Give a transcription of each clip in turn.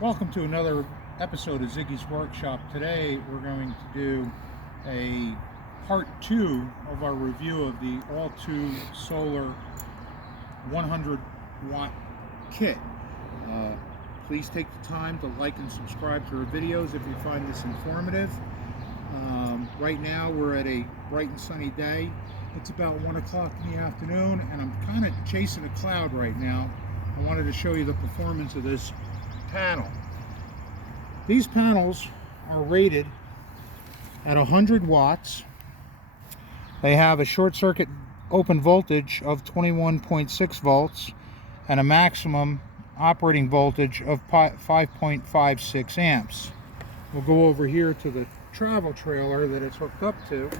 Welcome to another episode of Ziggy's Workshop. Today we're going to do a part 2 of our review of the Allto Solar 100 watt kit. Please take the time to like and subscribe to our videos if you find this informative. Right now we're at a bright and sunny day. It's about 1 o'clock in the afternoon and I'm kind of chasing a cloud right now. I wanted to show you the performance of this panel. These panels are rated at 100 watts. They have a short circuit open voltage of 21.6 volts and a maximum operating voltage of 5.56 amps. We'll go over here to the travel trailer that it's hooked up to,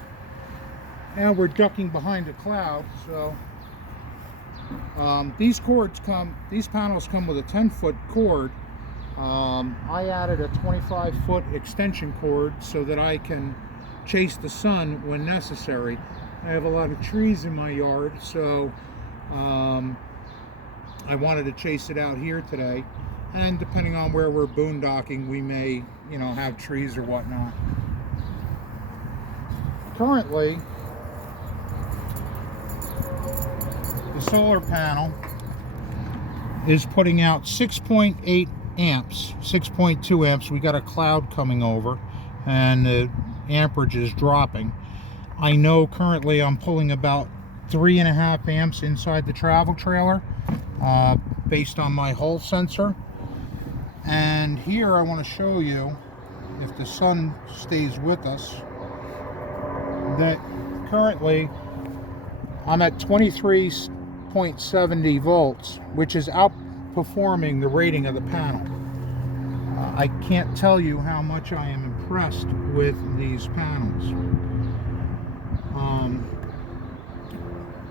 and we're ducking behind a cloud. So these panels come with a 10-foot cord. I added a 25-foot extension cord so that I can chase the sun when necessary. I have a lot of trees in my yard, so I wanted to chase it out here today. And depending on where we're boondocking, we may, have trees or whatnot. Currently, the solar panel is putting out 6.8 amps, 6.2 amps. We got a cloud coming over and the amperage is dropping. I know currently I'm pulling about 3.5 amps inside the travel trailer based on my Hall sensor. And here I want to show you, if the sun stays with us, that currently I'm at 23.70 volts, which is outperforming the rating of the panel. I can't tell you how much I am impressed with these panels.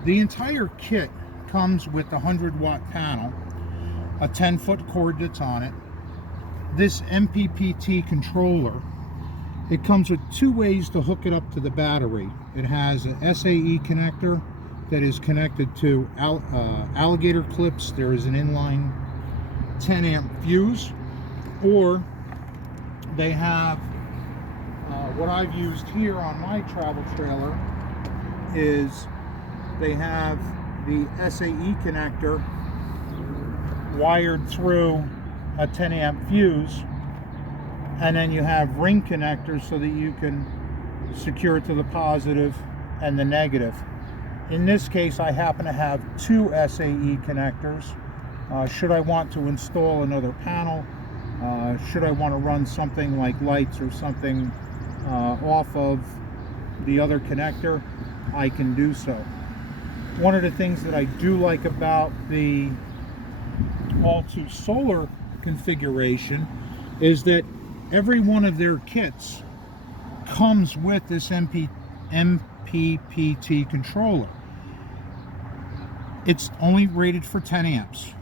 The entire kit comes with a 100-watt panel, a 10-foot cord that's on it, this MPPT controller. It comes with 2 ways to hook it up to the battery. It has an SAE connector that is connected to alligator clips. There is an inline 10 amp fuse, or they have what I've used here on my travel trailer is they have the SAE connector wired through a 10 amp fuse, and then you have ring connectors so that you can secure it to the positive and the negative. In this case, I happen to have 2 SAE connectors. Should I want to install another panel, should I want to run something like lights or something off of the other connector, I can do so. One of the things that I do like about the Allto Solar configuration is that every one of their kits comes with this MPPT controller. It's only rated for 10 amps.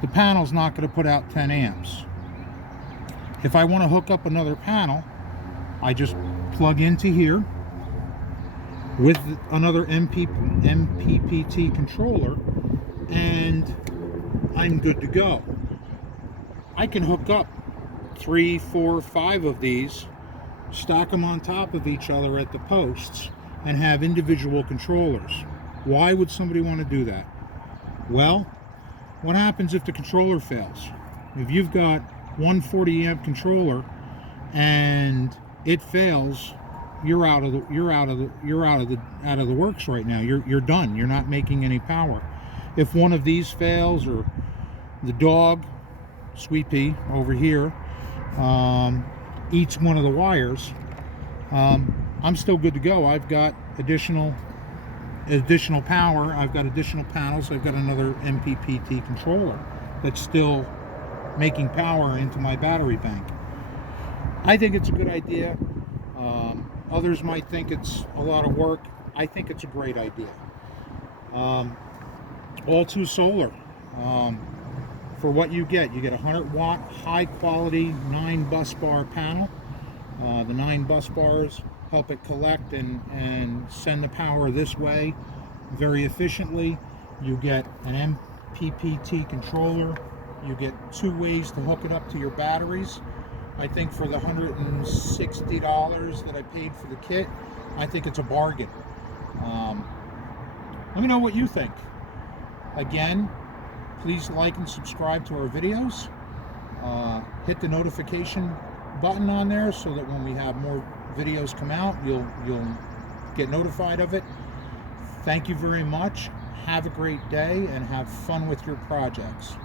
The panel's not going to put out 10 amps. If I want to hook up another panel, I just plug into here with another MPPT controller and I'm good to go. I can hook up 3, 4, 5 of these, stack them on top of each other at the posts, and have individual controllers. Why would somebody want to do that? Well, what happens if the controller fails? If you've got 140 amp controller and it fails, you're out of the works right now. You're done. You're not making any power. If one of these fails, or the dog, Sweet Pea over here, eats one of the wires, I'm still good to go. I've got additional power. I've got additional panels. I've got another MPPT controller that's still making power into my battery bank. I think it's a good idea. Others might think it's a lot of work. I think it's a great idea. Allto Solar, for what you get a 100-watt high quality 9 bus bar panel. The 9 bus bars help it collect and send the power this way very efficiently. You get an MPPT controller You get 2 ways to hook it up to your batteries. I think for the $160 that I paid for the kit, I think it's a bargain. Let me know what you think. Again, please like and subscribe to our videos. Hit the notification button on there so that when we have more videos come out, you'll get notified of it. Thank you very much. Have a great day and have fun with your projects.